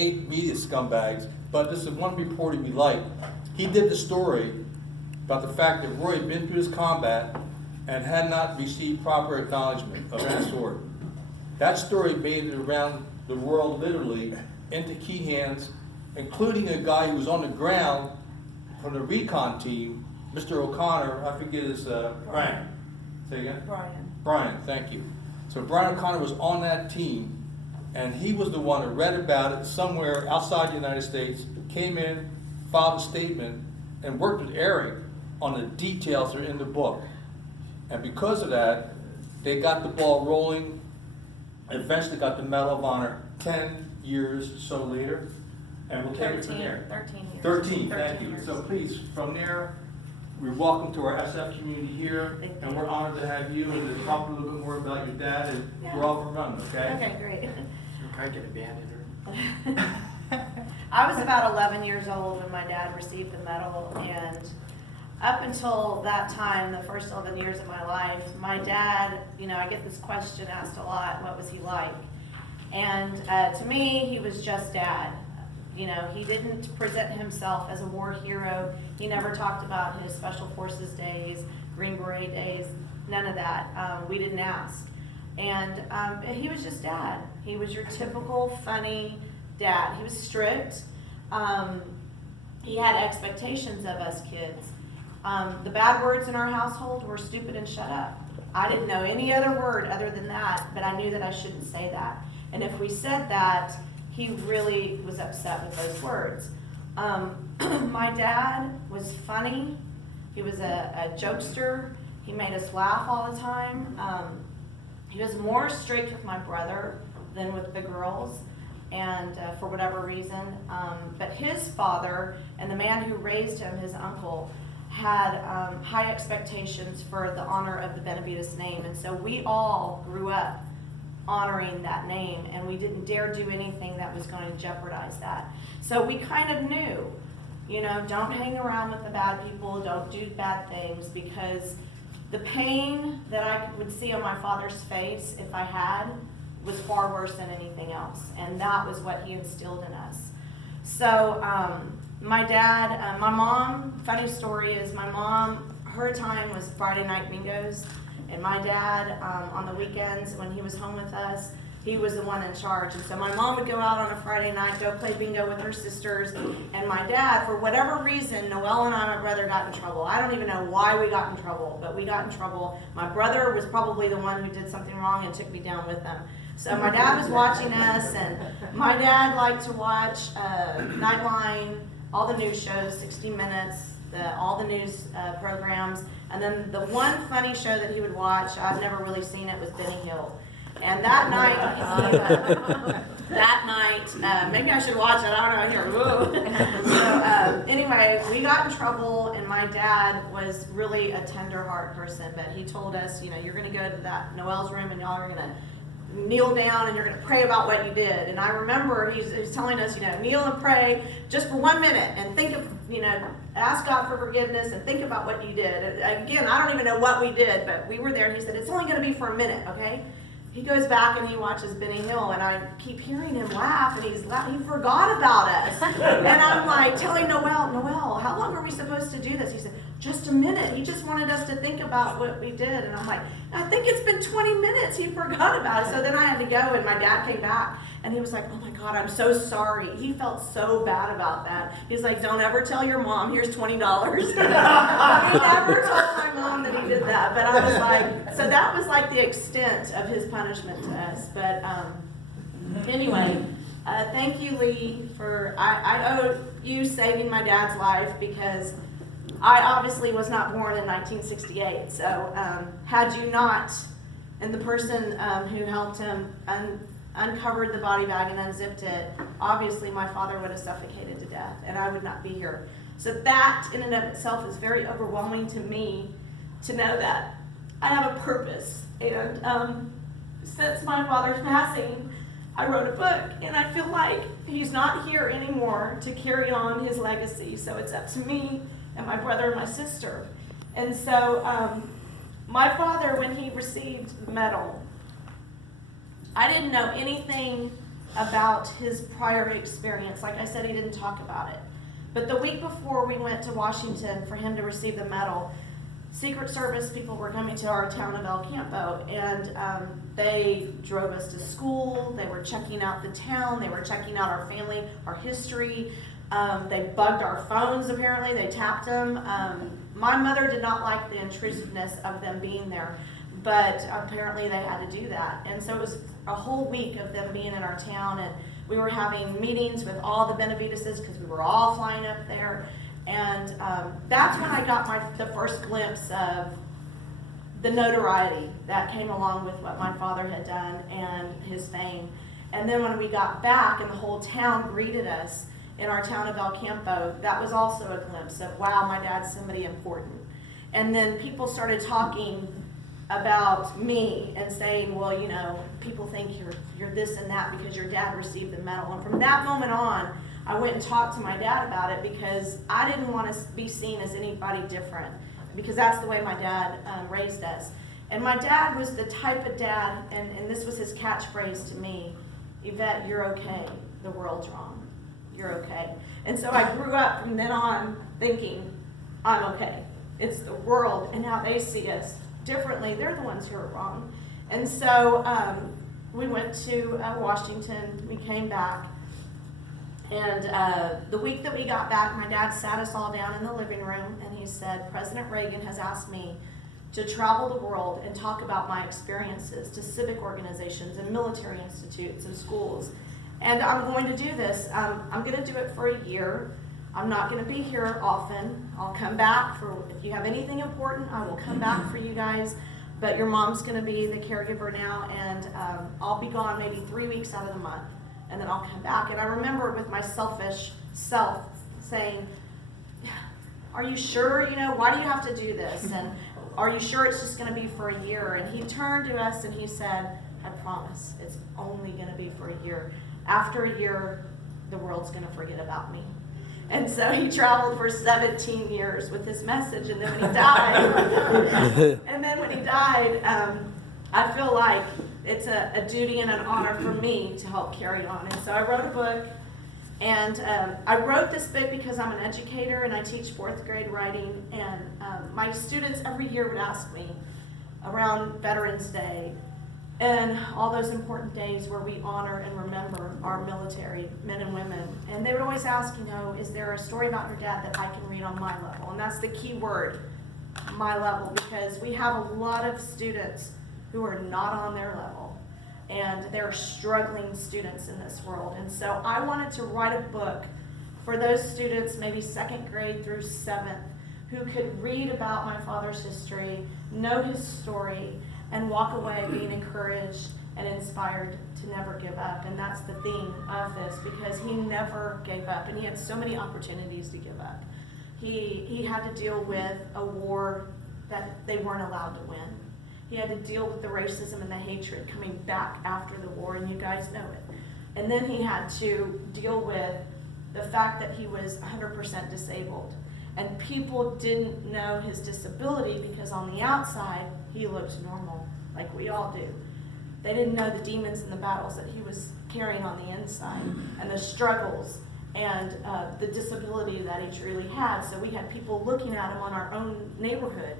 hate media scumbags, but this is one reporter we like. He did the story about the fact that Roy had been through this combat and had not received proper acknowledgement of any sort. That story made it around the world, literally, into key hands, including a guy who was on the ground from the recon team, Mr. O'Connor, I forget his, Brian. Say again? Brian, thank you. So Brian O'Connor was on that team, and he was the one who read about it somewhere outside the United States, came in, filed a statement, and worked with Eric on the details that are in the book. And because of that, they got the ball rolling, and eventually got the Medal of Honor 10 years so later. And we'll take it from there. 13 years. 13, thank you. Years. So please, from there, we're welcome to our SF community here, and we're honored to have you and to talk a little bit more about your dad, and we're off and running, okay? Okay, great. Can I get a band-aider? I was about 11 years old when my dad received the medal, and up until that time, the first 11 years of my life, my dad, I get this question asked a lot, what was he like? And to me, he was just dad. He didn't present himself as a war hero. He never talked about his Special Forces days, Green Beret days, none of that. We didn't ask. And he was just dad. He was your typical funny dad. He was strict. He had expectations of us kids. The bad words in our household were stupid and shut up. I didn't know any other word other than that, but I knew that I shouldn't say that. And if we said that, he really was upset with those words. My dad was funny. He was a jokester. He made us laugh all the time. He was more strict with my brother than with the girls, and for whatever reason. But his father and the man who raised him, his uncle, had high expectations for the honor of the Benavidez name. And so we all grew up honoring that name, and we didn't dare do anything that was going to jeopardize that. So we kind of knew, don't hang around with the bad people, don't do bad things, because the pain that I would see on my father's face if I had was far worse than anything else, and that was what he instilled in us. So my dad, my mom, funny story is my mom, her time was Friday night bingos. And my dad, on the weekends when he was home with us, he was the one in charge. And so my mom would go out on a Friday night, go play bingo with her sisters. And my dad, for whatever reason, Noelle and I, my brother, got in trouble. I don't even know why we got in trouble, but we got in trouble. My brother was probably the one who did something wrong and took me down with him. So my dad was watching us, and my dad liked to watch Nightline, all the news shows, 60 Minutes, all the news programs. And then the one funny show that he would watch, I've never really seen it, was Benny Hill. And that night, maybe I should watch it, I don't know, here. So anyway, we got in trouble, and my dad was really a tender heart person, but he told us, you're going to go to that Noelle's room, and y'all are going to kneel down and you're going to pray about what you did. And I remember he's telling us, kneel and pray just for 1 minute and think of, ask God for forgiveness and think about what you did. Again, I don't even know what we did, but we were there, and he said, it's only going to be for a minute, okay? He goes back and he watches Benny Hill, and I keep hearing him laugh, and he forgot about us. And I'm like telling Noelle, how long are we supposed to do this? He said, just a minute. He just wanted us to think about what we did. And I'm like, I think it's been 20 minutes. He forgot about it. So then I had to go, and my dad came back, and he was like, oh my God, I'm so sorry. He felt so bad about that. He's like, don't ever tell your mom, here's $20. He never told my mom that he did that. But I was like, so that was like the extent of his punishment to us. But anyway, thank you, Lee, for, I owe you saving my dad's life, because I obviously was not born in 1968. So had you not, and the person who helped him uncovered the body bag and unzipped it, obviously my father would have suffocated to death, and I would not be here. So that in and of itself is very overwhelming to me, to know that I have a purpose. And since my father's passing, I wrote a book, and I feel like he's not here anymore to carry on his legacy. So it's up to me and my brother and my sister. And so my father, when he received the medal, I didn't know anything about his prior experience. Like I said, he didn't talk about it. But the week before we went to Washington for him to receive the medal, Secret Service people were coming to our town of El Campo, and they drove us to school. They were checking out the town. They were checking out our family, our history. They bugged our phones, apparently. They tapped them. My mother did not like the intrusiveness of them being there, but apparently they had to do that. And so it was a whole week of them being in our town, and we were having meetings with all the Benavidezes because we were all flying up there. And that's when I got the first glimpse of the notoriety that came along with what my father had done and his fame. And then when we got back and the whole town greeted us in our town of El Campo, that was also a glimpse of, wow, my dad's somebody important. And then people started talking about me and saying, well, you know, people think you're this and that because your dad received the medal. And from that moment on, I went and talked to my dad about it because I didn't want to be seen as anybody different, because that's the way my dad raised us. And my dad was the type of dad, and this was his catchphrase to me, Yvette, you're okay, the world's wrong, you're okay. And so I grew up from then on thinking, I'm okay. It's the world and how they see us differently. They're the ones who are wrong. And so we went to Washington, we came back, and the week that we got back, my dad sat us all down in the living room, and he said, President Reagan has asked me to travel the world and talk about my experiences to civic organizations and military institutes and schools. And I'm going to do this. I'm going to do it for a year. I'm not going to be here often. I'll come back for, if you have anything important, I will come back for you guys. But your mom's going to be the caregiver now, and I'll be gone maybe 3 weeks out of the month. And then I'll come back. And I remember with my selfish self saying, are you sure, you know, why do you have to do this? And are you sure it's just going to be for a year? And he turned to us and he said, I promise, it's only going to be for a year. After a year, the world's going to forget about me. And so he traveled for 17 years with this message. And then when he died, I feel like it's a duty and an honor for me to help carry on. And so I wrote a book, and I wrote this book because I'm an educator and I teach 4th grade writing, and my students every year would ask me around Veterans Day and all those important days where we honor and remember our military men and women, and they would always ask, you know, is there a story about your dad that I can read on my level? And that's the key word, my level, because we have a lot of students who are not on their level, and they're struggling students in this world. And so I wanted to write a book for those students, maybe 2nd grade through 7th, who could read about my father's history, know his story, and walk away being encouraged and inspired to never give up. And that's the theme of this, because he never gave up, and he had so many opportunities to give up. He had to deal with a war that they weren't allowed to win. He had to deal with the racism and the hatred coming back after the war, and you guys know it. And then he had to deal with the fact that he was 100% disabled. And people didn't know his disability because on the outside, he looked normal, like we all do. They didn't know the demons and the battles that he was carrying on the inside, and the struggles and the disability that he truly had. So we had people looking at him on our own neighborhood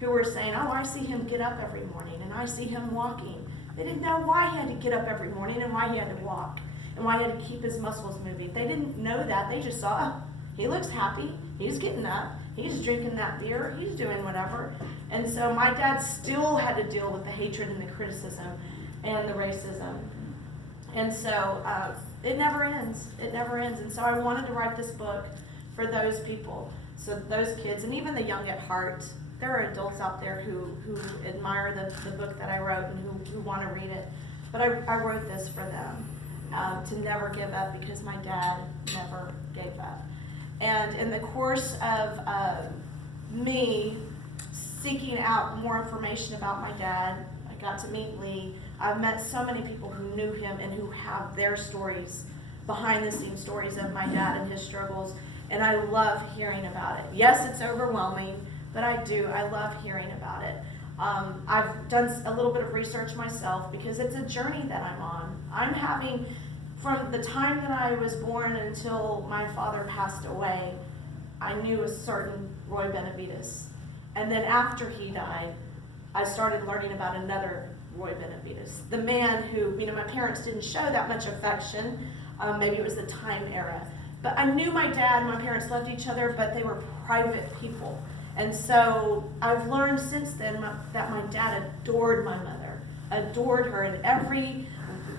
who were saying, oh, I see him get up every morning, and I see him walking. They didn't know why he had to get up every morning and why he had to walk and why he had to keep his muscles moving. They didn't know that. They just saw, oh, he looks happy. He's getting up. He's drinking that beer. He's doing whatever. And so my dad still had to deal with the hatred and the criticism and the racism. And so it never ends. It never ends. And so I wanted to write this book for those people, so those kids, and even the young at heart. There are adults out there who admire the book that I wrote and who want to read it. But I wrote this for them, to never give up, because my dad never gave up. And in the course of me seeking out more information about my dad, I got to meet Lee. I've met so many people who knew him and who have their stories, behind the scenes stories of my dad and his struggles. And I love hearing about it. Yes, it's overwhelming, but I love hearing about it. I've done a little bit of research myself because it's a journey that I'm on. I'm having from the time that I was born until my father passed away, I knew a certain Roy Benavidez. And then after he died, I started learning about another Roy Benavidez. The man who, my parents didn't show that much affection. Maybe it was the time era. But I knew my dad and my parents loved each other, but they were private people. And so I've learned since then that my dad adored my mother, adored her, and every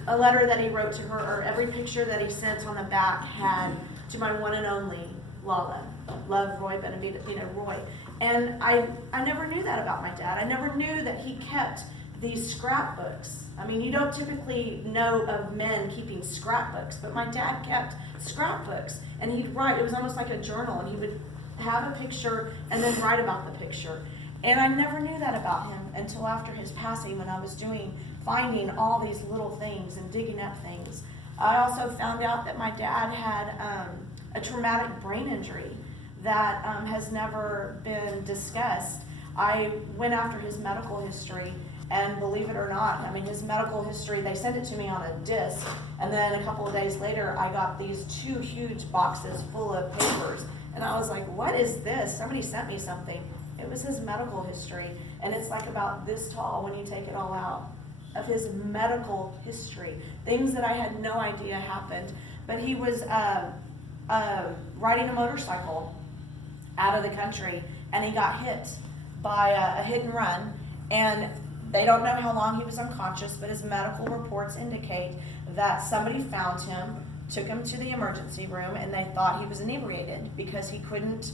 letter that he wrote to her or every picture that he sent on the back had to my one and only Lala. Love Roy Benavidez, Roy. And I never knew that about my dad. I never knew that he kept these scrapbooks. I mean, you don't typically know of men keeping scrapbooks, but my dad kept scrapbooks, and he'd write. It was almost like a journal, and he would have a picture and then write about the picture. And I never knew that about him until after his passing, when I was finding all these little things and digging up things. I also found out that my dad had a traumatic brain injury that has never been discussed. I went after his medical history, and believe it or not, his medical history, they sent it to me on a disc, and then a couple of days later, I got these 2 huge boxes full of papers, and I was like, what is this? Somebody sent me something. It was his medical history, and it's like about this tall when you take it all out, of his medical history, things that I had no idea happened. But he was riding a motorcycle out of the country, and he got hit by a hit and run, and they don't know how long he was unconscious, but his medical reports indicate that somebody found him, took him to the emergency room, and they thought he was inebriated because he couldn't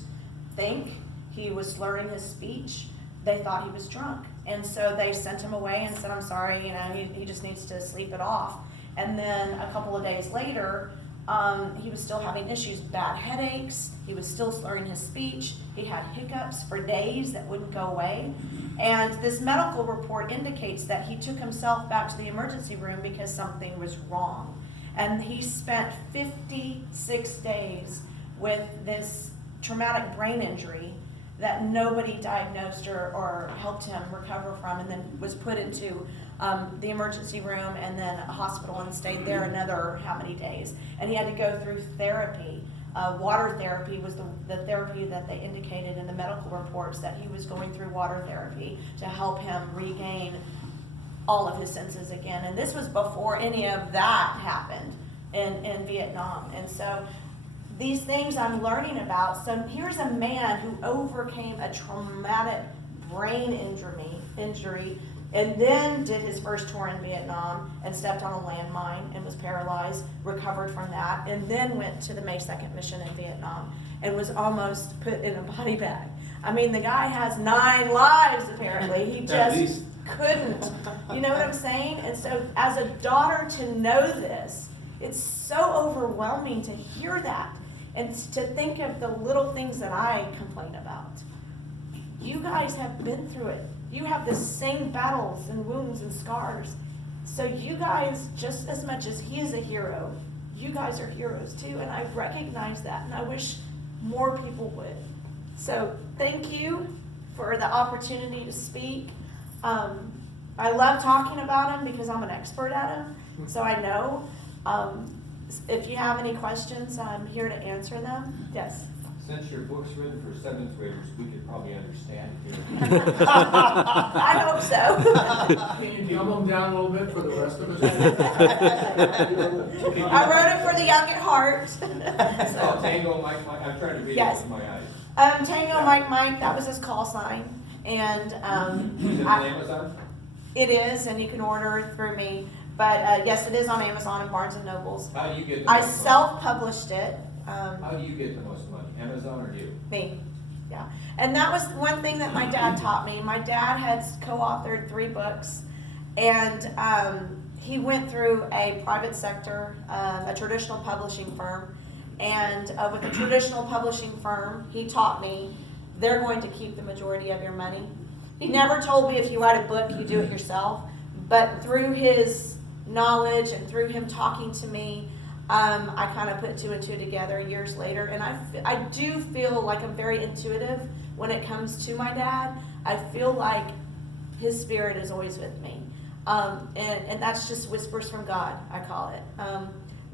think, he was slurring his speech, they thought he was drunk. And so they sent him away and said, I'm sorry, he just needs to sleep it off. And then a couple of days later, he was still having issues, bad headaches, he was still slurring his speech, he had hiccups for days that wouldn't go away. And this medical report indicates that he took himself back to the emergency room because something was wrong. And he spent 56 days with this traumatic brain injury that nobody diagnosed or helped him recover from, and then was put into the emergency room and then a hospital and stayed there another how many days. And he had to go through therapy. Water therapy was the therapy that they indicated in the medical reports, that he was going through water therapy to help him regain all of his senses again. And this was before any of that happened in Vietnam. And so these things I'm learning about. So here's a man who overcame a traumatic brain injury and then did his first tour in Vietnam and stepped on a landmine and was paralyzed, recovered from that, and then went to the May 2nd mission in Vietnam and was almost put in a body bag. The guy has 9 lives apparently. He just couldn't. You know what I'm saying? And so as a daughter to know this, it's so overwhelming to hear that and to think of the little things that I complain about. You guys have been through it. You have the same battles and wounds and scars. So you guys, just as much as he is a hero, you guys are heroes too. And I recognize that, and I wish more people would. So thank you for the opportunity to speak. I love talking about him because I'm an expert at him, so I know. If you have any questions, I'm here to answer them. Yes. Since your book's written for 7th graders, we could probably understand it. I hope so. Can you dumb them down a little bit for the rest of us? I wrote it for the young at heart. Oh, Tango Mike Mike. I'm trying to read Yes. it with my eyes. Tango Mike Mike, that was his call sign. And Is it on Amazon? it is, and you can order it through me. But yes, it is on Amazon and Barnes & Nobles. How do you get the I most money? self-published it. How do you get the most money? Amazon or you? Me, yeah. And that was one thing that my dad taught me. My dad had co-authored 3 books, and he went through a private sector, a traditional publishing firm. And with a traditional publishing firm, he taught me they're going to keep the majority of your money. He never told me if you write a book, you do it yourself. But through his knowledge and through him talking to me, I kind of put 2 and 2 together years later. And I do feel like I'm very intuitive when it comes to my dad. I feel like his spirit is always with me. And that's just whispers from God, I call it.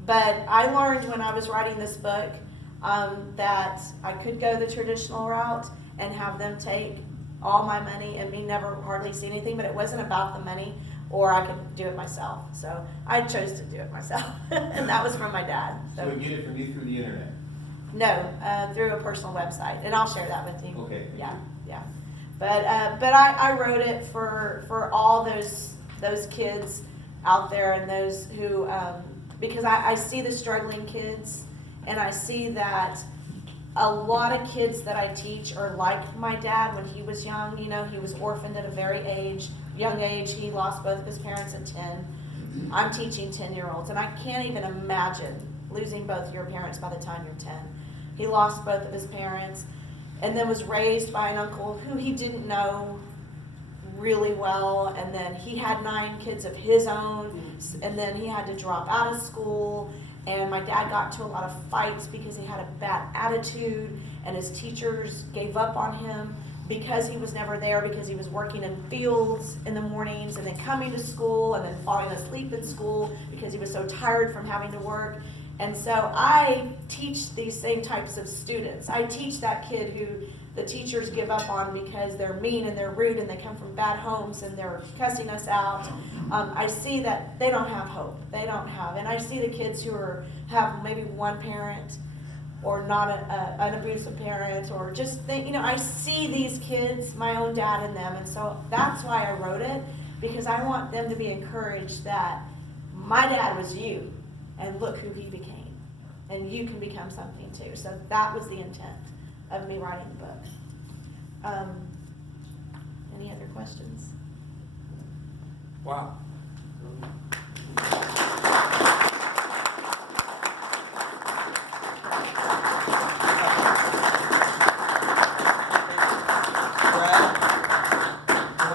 But I learned when I was writing this book that I could go the traditional route and have them take all my money and me never hardly see anything, but it wasn't about the money, or I could do it myself. So I chose to do it myself, and that was from my dad. So we get it from you through the internet? No, through a personal website, and I'll share that with you. Okay. Yeah. But I wrote it for all those kids out there and those who, because I see the struggling kids, and I see that a lot of kids that I teach are like my dad when he was young. You know, he was orphaned at a very young age. He lost both of his parents at 10. I'm teaching 10-year-olds, and I can't even imagine losing both your parents by the time you're 10. He lost both of his parents and then was raised by an uncle who he didn't know really well, and then he had 9 kids of his own, and then he had to drop out of school, and my dad got into a lot of fights because he had a bad attitude, and his teachers gave up on him because he was never there, because he was working in fields in the mornings and then coming to school and then falling asleep in school because he was so tired from having to work. And so I teach these same types of students. I teach that kid who the teachers give up on because they're mean and they're rude and they come from bad homes and they're cussing us out. I see that they don't have hope. They don't have. And I see the kids who have maybe one parent or not an abusive parent, or just I see these kids, my own dad in them. And so that's why I wrote it, because I want them to be encouraged that my dad was you. And look who he became. And you can become something too. So that was the intent of me writing the book. Any other questions? Wow.